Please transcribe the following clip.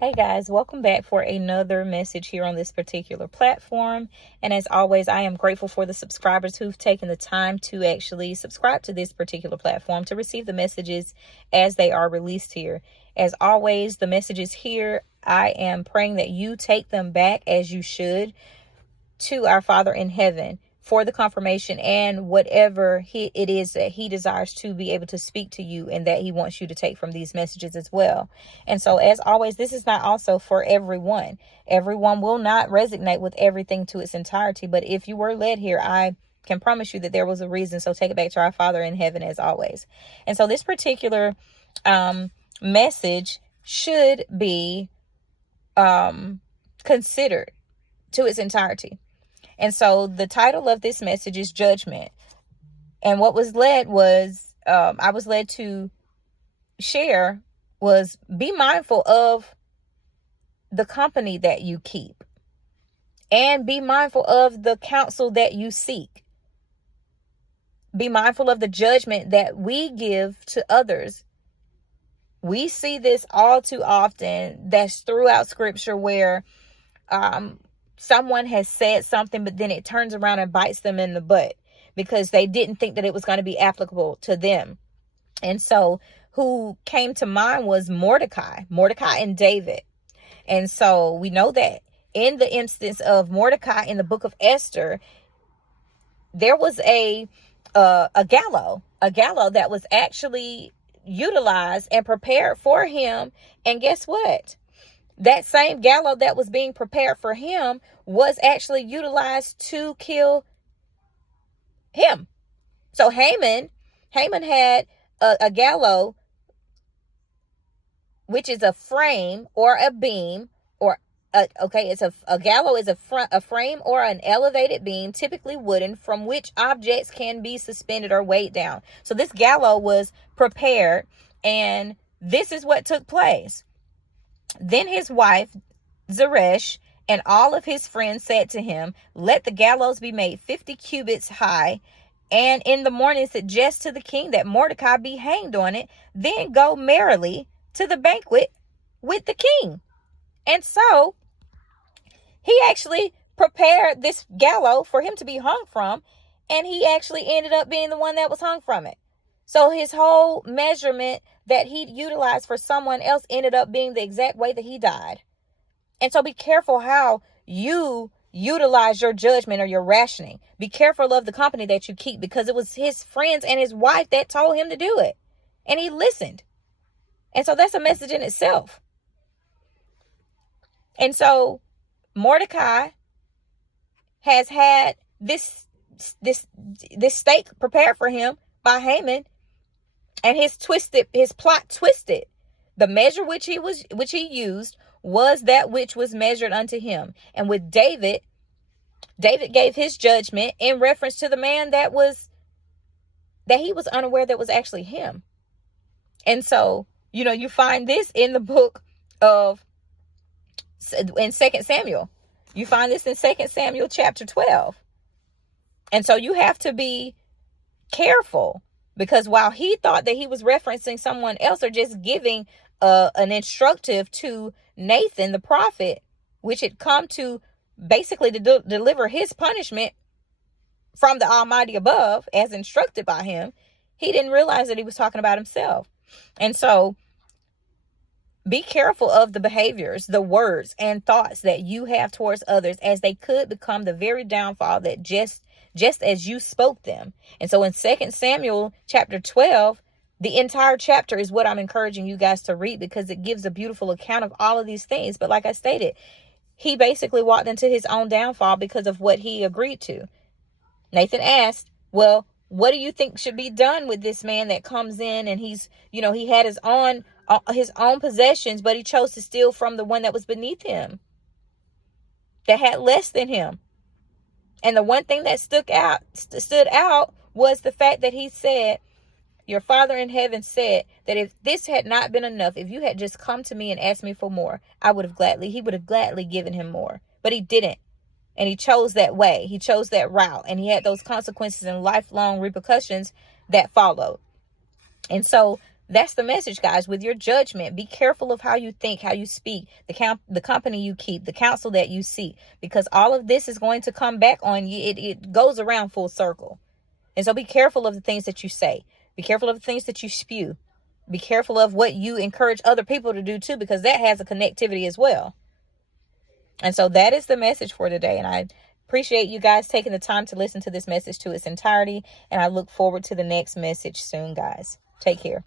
Hey guys, welcome back for another message here on this particular platform. And as always, I am grateful for the subscribers who've taken the time to actually subscribe to this particular platform to receive the messages as they are released here. As always, the messages here, I am praying that you take them back as you should to our Father in heaven for the confirmation and whatever it is that he desires to be able to speak to you and that he wants you to take from these messages as well. And so, as always, this is not also for everyone. Everyone will not resonate with everything to its entirety. But if you were led here, I can promise you that there was a reason. So take it back to our Father in heaven as always. And so this particular message should be considered to its entirety. And so the title of this message is Judgment. And what was led was, I was led to share was be mindful of the company that you keep and be mindful of the counsel that you seek. Be mindful of the judgment that we give to others. We see this all too often. That's throughout scripture where, someone has said something, but then it turns around and bites them in the butt because they didn't think that it was going to be applicable to them. And so who came to mind was Mordecai and David. And so we know that in the instance of Mordecai in the book of Esther, there was a gallows that was actually utilized and prepared for him. And guess what? That same gallows that was being prepared for him was actually utilized to kill him. So Haman had a gallows, which is a frame or a beam, or it's a gallows is a frame or an elevated beam, typically wooden, from which objects can be suspended or weighed down. So this gallows was prepared, and this is what took place. Then his wife, Zeresh, and all of his friends said to him, "Let the gallows be made 50 cubits high, and in the morning suggest to the king that Mordecai be hanged on it. Then go merrily to the banquet with the king." And so he actually prepared this gallows for him to be hung from, and he actually ended up being the one that was hung from it. So his whole measurement that he utilized for someone else ended up being the exact way that he died. And so be careful how you utilize your judgment or your rationing. Be careful of the company that you keep, because it was his friends and his wife that told him to do it. And he listened. And so that's a message in itself. And so Mordecai has had this steak prepared for him by Haman. And his plot twisted. The measure which he used was that which was measured unto him. And with David gave his judgment in reference to the man that he was unaware that was actually him. And so, you find this in the book in 2 Samuel. You find this in 2 Samuel chapter 12. And so you have to be careful. Because while he thought that he was referencing someone else or just giving an instructive to Nathan, the prophet, which had come to basically to deliver his punishment from the Almighty above as instructed by him, he didn't realize that he was talking about himself. And so be careful of the behaviors, the words and thoughts that you have towards others, as they could become the very downfall that just as you spoke them. And so in 2 Samuel chapter 12, the entire chapter is what I'm encouraging you guys to read, because it gives a beautiful account of all of these things. But like I stated, he basically walked into his own downfall because of what he agreed to. Nathan asked, "Well, what do you think should be done with this man that comes in and he had his own possessions, but he chose to steal from the one that was beneath him, that had less than him?" And the one thing that stood out was the fact that he said, "Your Father in heaven said that if this had not been enough, if you had just come to me and asked me for more, he would have gladly given him more." But he didn't. And he chose that way. He chose that route. And he had those consequences and lifelong repercussions that followed. And so That's the message, guys. With your judgment, be careful of how you think, how you speak, the company you keep, the counsel that you seek, because all of this is going to come back on you. It goes around full circle. And so be careful of the things that you say. Be careful of the things that you spew. Be careful of what you encourage other people to do too, because that has a connectivity as well. And so that is the message for today. And I appreciate you guys taking the time to listen to this message to its entirety. And I look forward to the next message soon, guys. Take care.